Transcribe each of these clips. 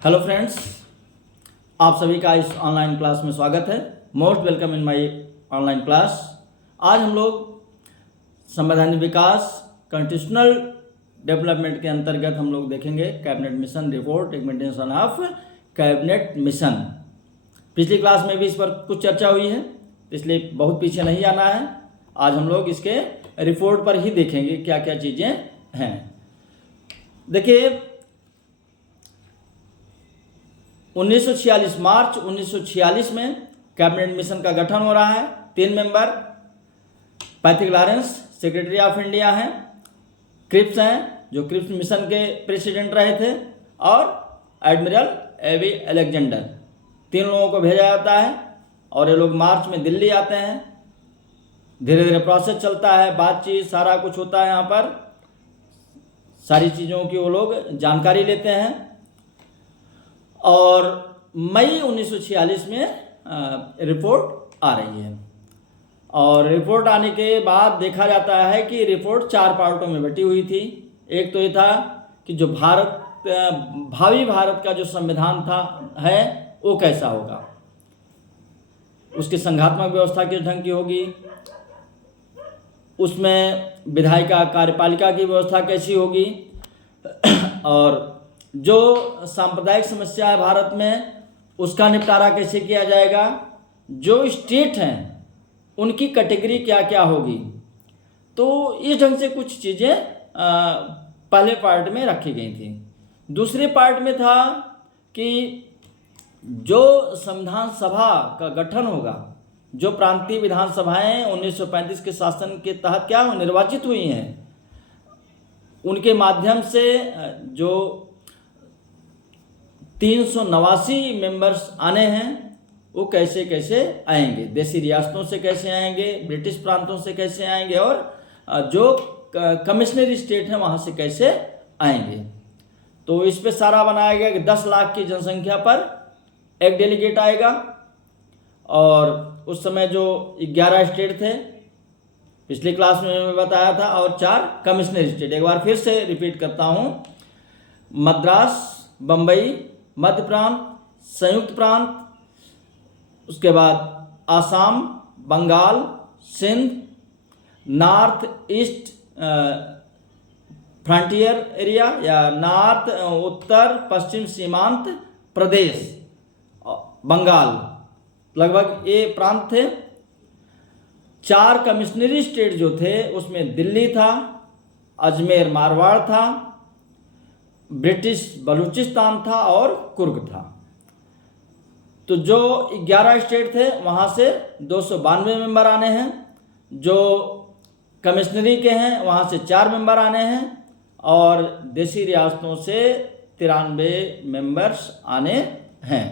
Hello friends, आप सभी का इस ऑनलाइन क्लास में स्वागत है। Most welcome in my online class. आज हम लोग संवैधानिक विकास कॉन्स्टिट्यूशनल डेवलपमेंट के अंतर्गत हम लोग देखेंगे cabinet mission report implementation of cabinet mission. पिछली क्लास में भी इस पर कुछ चर्चा हुई है, इसलिए बहुत पीछे नहीं आना है। आज हम लोग इसके रिपोर्ट पर ही देखेंगे क्या क्या चीज़ें हैं। देखिए, 1946 मार्च 1946 में कैबिनेट मिशन का गठन हो रहा है। 3 member Patrick Lawrence secretary of India हैं, क्रिप्स हैं जो क्रिप्स मिशन के प्रेसिडेंट रहे थे, और एडमिरल एबी अलेक्जेंडर। 3 लोगों को भेजा जाता है और ये लोग मार्च में दिल्ली आते हैं। धीरे धीरे प्रोसेस चलता है, बातचीत सारा कुछ होता है। यहाँ पर सारी चीज़ों की वो लोग जानकारी लेते हैं और मई 1946 में रिपोर्ट आ रही है। और रिपोर्ट आने के बाद देखा जाता है कि रिपोर्ट 4 पार्टों में बटी हुई थी। एक तो ये था कि जो भावी भारत का जो संविधान है वो कैसा होगा, उसकी संघात्मक व्यवस्था किस ढंग की होगी, उसमें विधायिका कार्यपालिका की व्यवस्था कैसी होगी, और जो सांप्रदायिक समस्या है भारत में उसका निपटारा कैसे किया जाएगा, जो स्टेट हैं उनकी कैटेगरी क्या क्या होगी। तो इस ढंग से कुछ चीज़ें पहले पार्ट में रखी गई थी। दूसरे पार्ट में था कि जो संविधान सभा का गठन होगा, जो प्रांतीय विधानसभाएं 1935 के शासन के तहत क्या निर्वाचित हुई हैं, उनके माध्यम से जो 389 मेंबर्स आने हैं वो कैसे कैसे आएंगे, देसी रियासतों से कैसे आएंगे, ब्रिटिश प्रांतों से कैसे आएंगे, और जो कमिश्नरी स्टेट है वहाँ से कैसे आएंगे। तो इस पे सारा बनाया गया कि 10 लाख की जनसंख्या पर एक डेलीगेट आएगा। और उस समय जो 11 स्टेट थे, पिछली क्लास में मैं बताया था, और 4 कमिश्नरी स्टेट। एक बार फिर से रिपीट करता हूँ: मद्रास, बम्बई, मध्य प्रांत, संयुक्त प्रांत, उसके बाद Assam, Bengal, Sindh, north east frontier area या नॉर्थ उत्तर पश्चिम सीमांत प्रदेश, बंगाल, लगभग ये प्रांत थे। 4 कमिश्नरी स्टेट जो थे उसमें दिल्ली था, अजमेर मारवाड़ था, ब्रिटिश बलूचिस्तान था और कुर्ग था। तो जो 11 स्टेट थे वहाँ से 292 मेंबर आने हैं। जो कमिश्नरी के हैं वहाँ से 4 मेंबर आने हैं, और देसी रियासतों से 93 मेंबर्स आने हैं।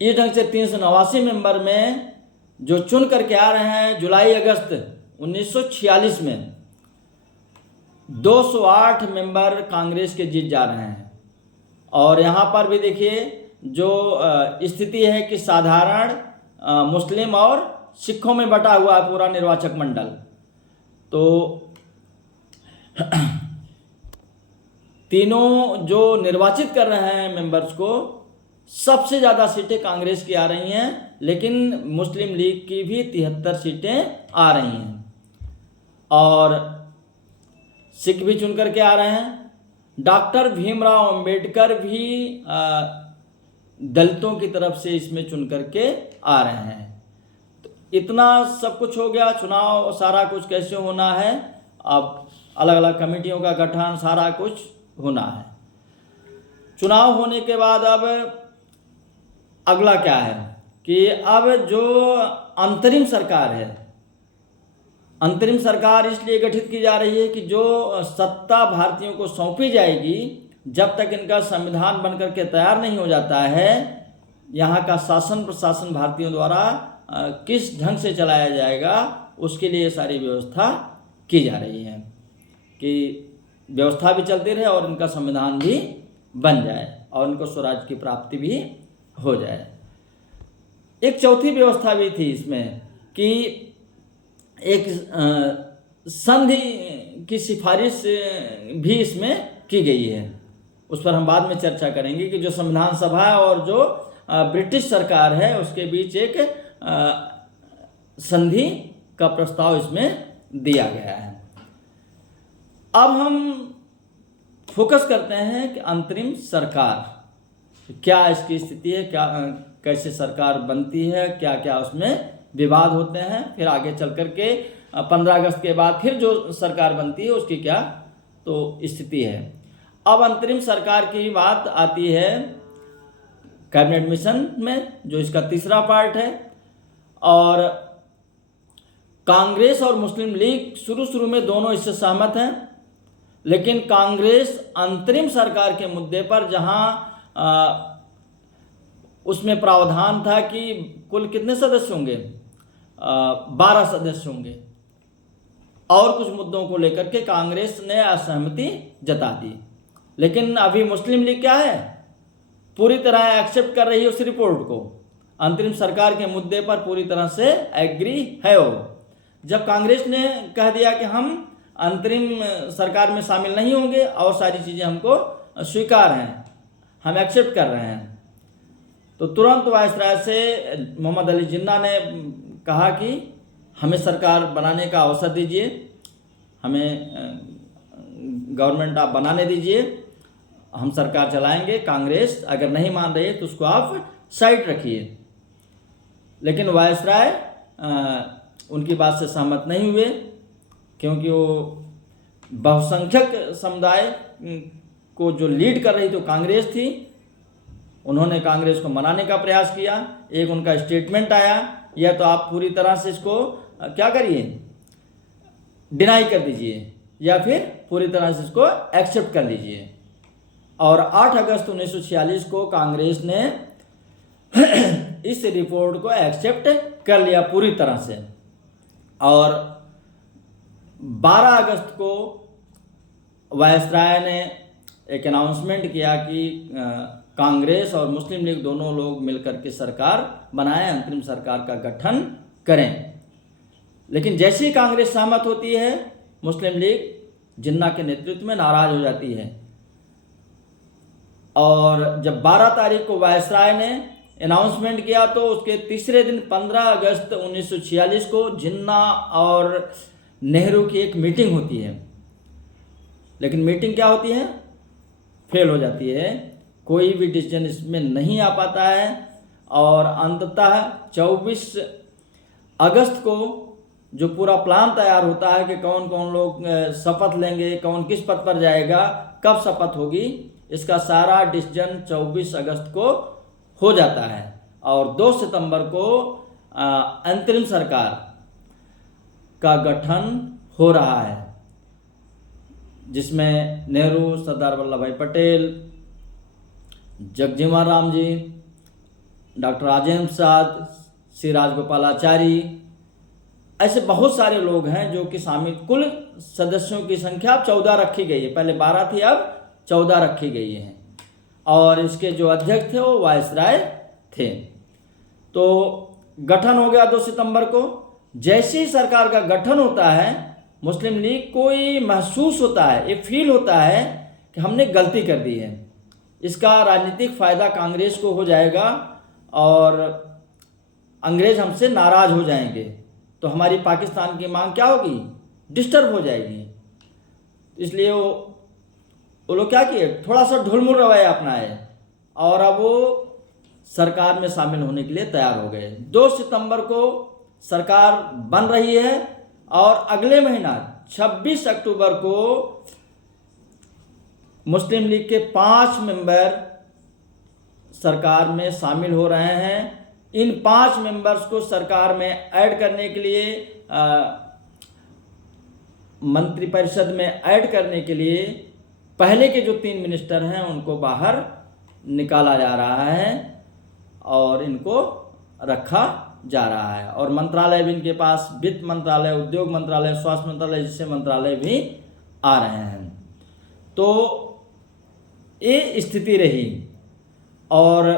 इस ढंग से 389 मेंबर में जो चुन करके आ रहे हैं, जुलाई अगस्त 1946 में 208 मेंबर कांग्रेस के जीत जा रहे हैं। और यहाँ पर भी देखिए जो स्थिति है कि साधारण मुस्लिम और सिखों में बटा हुआ है पूरा निर्वाचक मंडल। तो तीनों जो निर्वाचित कर रहे हैं मेंबर्स को, सबसे ज़्यादा सीटें कांग्रेस की आ रही हैं, लेकिन मुस्लिम लीग की भी 73 सीटें आ रही हैं, और सिख भी चुन करके आ रहे हैं। डॉक्टर भीमराव अंबेडकर भी दलितों की तरफ से इसमें चुन करके आ रहे हैं। तो इतना सब कुछ हो गया। चुनाव सारा कुछ कैसे होना है, अब अलग अलग कमेटियों का गठन सारा कुछ होना है। चुनाव होने के बाद अब अगला क्या है कि अब जो अंतरिम सरकार है, अंतरिम सरकार इसलिए गठित की जा रही है कि जो सत्ता भारतीयों को सौंपी जाएगी, जब तक इनका संविधान बनकर के तैयार नहीं हो जाता है, यहाँ का शासन प्रशासन भारतीयों द्वारा किस ढंग से चलाया जाएगा, उसके लिए सारी व्यवस्था की जा रही है कि व्यवस्था भी चलती रहे और इनका संविधान भी बन जाए और इनको स्वराज की प्राप्ति भी हो जाए। एक चौथी व्यवस्था भी थी इसमें कि एक संधि की सिफारिश भी इसमें की गई है उस पर हम बाद में चर्चा करेंगे कि जो संविधान सभा और जो ब्रिटिश सरकार है उसके बीच एक संधि का प्रस्ताव इसमें दिया गया है। अब हम फोकस करते हैं कि अंतरिम सरकार क्या इसकी स्थिति है, क्या कैसे सरकार बनती है, क्या क्या उसमें विवाद होते हैं, फिर आगे चल कर के 15 अगस्त के बाद फिर जो सरकार बनती है उसकी क्या तो स्थिति है। अब अंतरिम सरकार की बात आती है कैबिनेट मिशन में, जो इसका तीसरा पार्ट है। और कांग्रेस और मुस्लिम लीग शुरू में दोनों इससे सहमत हैं, लेकिन कांग्रेस अंतरिम सरकार के मुद्दे पर जहां उसमें प्रावधान था कि कुल कितने सदस्य होंगे, 12 सदस्य होंगे, और कुछ मुद्दों को लेकर के कांग्रेस ने असहमति जता दी। लेकिन अभी मुस्लिम लीग क्या है, पूरी तरह एक्सेप्ट कर रही है उस रिपोर्ट को, अंतरिम सरकार के मुद्दे पर पूरी तरह से एग्री है वो। जब कांग्रेस ने कह दिया कि हम अंतरिम सरकार में शामिल नहीं होंगे और सारी चीज़ें हमको स्वीकार हैं, हम एक्सेप्ट कर रहे हैं, तो तुरंत वायसराय से मोहम्मद अली जिन्ना ने कहा कि हमें सरकार बनाने का अवसर दीजिए, हमें गवर्नमेंट आप बनाने दीजिए, हम सरकार चलाएंगे, कांग्रेस अगर नहीं मान रही है तो उसको आप साइड रखिए। लेकिन वायसराय उनकी बात से सहमत नहीं हुए, क्योंकि वो बहुसंख्यक समुदाय को जो लीड कर रही तो कांग्रेस थी। उन्होंने कांग्रेस को मनाने का प्रयास किया, एक उनका स्टेटमेंट आया, या तो आप पूरी तरह से इसको क्या करिए, डिनाई कर दीजिए, या फिर पूरी तरह से इसको एक्सेप्ट कर लीजिए। और 8 अगस्त 1946 को कांग्रेस ने इस रिपोर्ट को एक्सेप्ट कर लिया पूरी तरह से, और 12 अगस्त को वायसराय ने एक अनाउंसमेंट किया कि कांग्रेस और मुस्लिम लीग दोनों लोग मिलकर के सरकार बनाएं, अंतरिम सरकार का गठन करें। लेकिन जैसे ही कांग्रेस सहमत होती है, मुस्लिम लीग जिन्ना के नेतृत्व में नाराज हो जाती है। और जब 12 तारीख को वायसराय ने अनाउंसमेंट किया तो उसके तीसरे दिन 15 अगस्त 1946 को जिन्ना और नेहरू की एक मीटिंग होती है। लेकिन मीटिंग क्या होती है, फेल हो जाती है, कोई भी डिसीजन इसमें नहीं आ पाता है। और अंततः 24 अगस्त को जो पूरा प्लान तैयार होता है कि कौन कौन लोग शपथ लेंगे, कौन किस पद पर जाएगा, कब शपथ होगी, इसका सारा डिसीजन 24 अगस्त को हो जाता है। और 2 सितंबर को अंतरिम सरकार का गठन हो रहा है, जिसमें नेहरू, सरदार वल्लभ भाई पटेल, जगजीवन राम जी, डॉक्टर राजेंद्र प्रसाद, श्री राजगोपालाचारी, ऐसे बहुत सारे लोग हैं जो कि शामिल। कुल सदस्यों की संख्या अब 14 रखी गई है, पहले 12 थी, अब 14 रखी गई है। और इसके जो अध्यक्ष थे वो वायसराय थे। तो गठन हो गया 2 सितंबर को। जैसे ही सरकार का गठन होता है, मुस्लिम लीग को ये महसूस होता है, ये फील होता है कि हमने गलती कर दी है, इसका राजनीतिक फायदा कांग्रेस को हो जाएगा और अंग्रेज हमसे नाराज हो जाएंगे, तो हमारी पाकिस्तान की मांग क्या होगी, डिस्टर्ब हो जाएगी। इसलिए वो लोग क्या किए, थोड़ा सा ढुलमुल रवैया अपनाए और अब वो सरकार में शामिल होने के लिए तैयार हो गए। 2 सितंबर को सरकार बन रही है और अगले महीना 26 अक्टूबर को मुस्लिम लीग के 5 मेंबर सरकार में शामिल हो रहे हैं। इन 5 मेंबर्स को सरकार में ऐड करने के लिए, मंत्रिपरिषद में ऐड करने के लिए पहले के जो 3 मिनिस्टर हैं उनको बाहर निकाला जा रहा है और इनको रखा जा रहा है। और मंत्रालय भी इनके पास, वित्त मंत्रालय, उद्योग मंत्रालय, स्वास्थ्य मंत्रालय जैसे मंत्रालय भी आ रहे हैं। तो ये स्थिति रही। और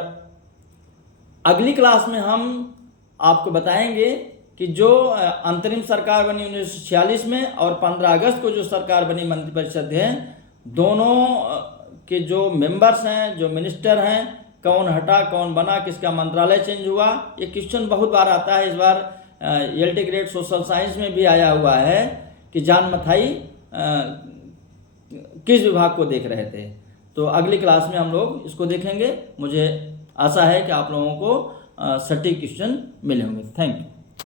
अगली क्लास में हम आपको बताएंगे कि जो अंतरिम सरकार बनी 1946 में और 15 अगस्त को जो सरकार बनी मंत्रिपरिषद है, दोनों कि जो मेंबर्स हैं, जो मिनिस्टर हैं, कौन हटा कौन बना, किसका मंत्रालय चेंज हुआ, ये क्वेश्चन बहुत बार आता है। इस बार एलटी ग्रेड सोशल साइंस में भी आया हुआ है कि जॉन मथाई किस विभाग को देख रहे थे। तो अगली क्लास में हम लोग इसको देखेंगे। मुझे आशा है कि आप लोगों को सटीक क्वेश्चन मिले होंगे। Thank you.